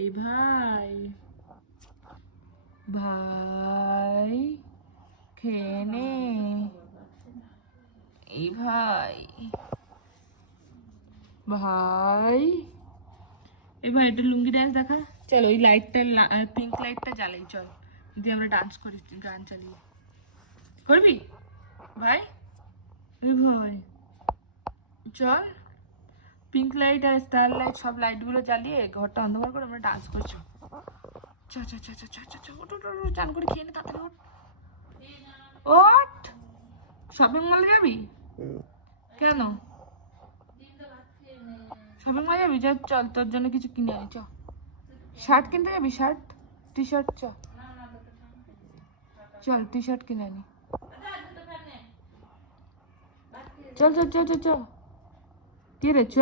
এই ভাই ভাই খেয়ে নে। এই ভাই ভাই এই ভাই একটা লুঙ্গি ডান্স দেখা। চল ওই লাইটটা পিঙ্ক লাইটটা জ্বালাই, চল দিয়ে আমরা ডান্স করি গান চালিয়ে। করবি ভাই? এই ভাই চল পিঙ্ক লাইট আর স্টার লাইট সব লাইটগুলো জ্বালিয়ে ঘরটা অন্ধকার করে আমরা ডান্স করছি। চ চ চ চ চ চ চ ওঠ ওঠ ওঠ, চান করে খেয়ে নে তাড়াতাড়ি ওঠ ওঠ। শপিং মলে যাবি কেন? শপিং মলে যাবি? চল তোর জন্য কিছু কিনে আনি। চ শার্ট কিনতে যাবি? শার্ট টি শার্ট চল টি শার্ট কিনে আনি। চল চল চল চল চ কে রে চ।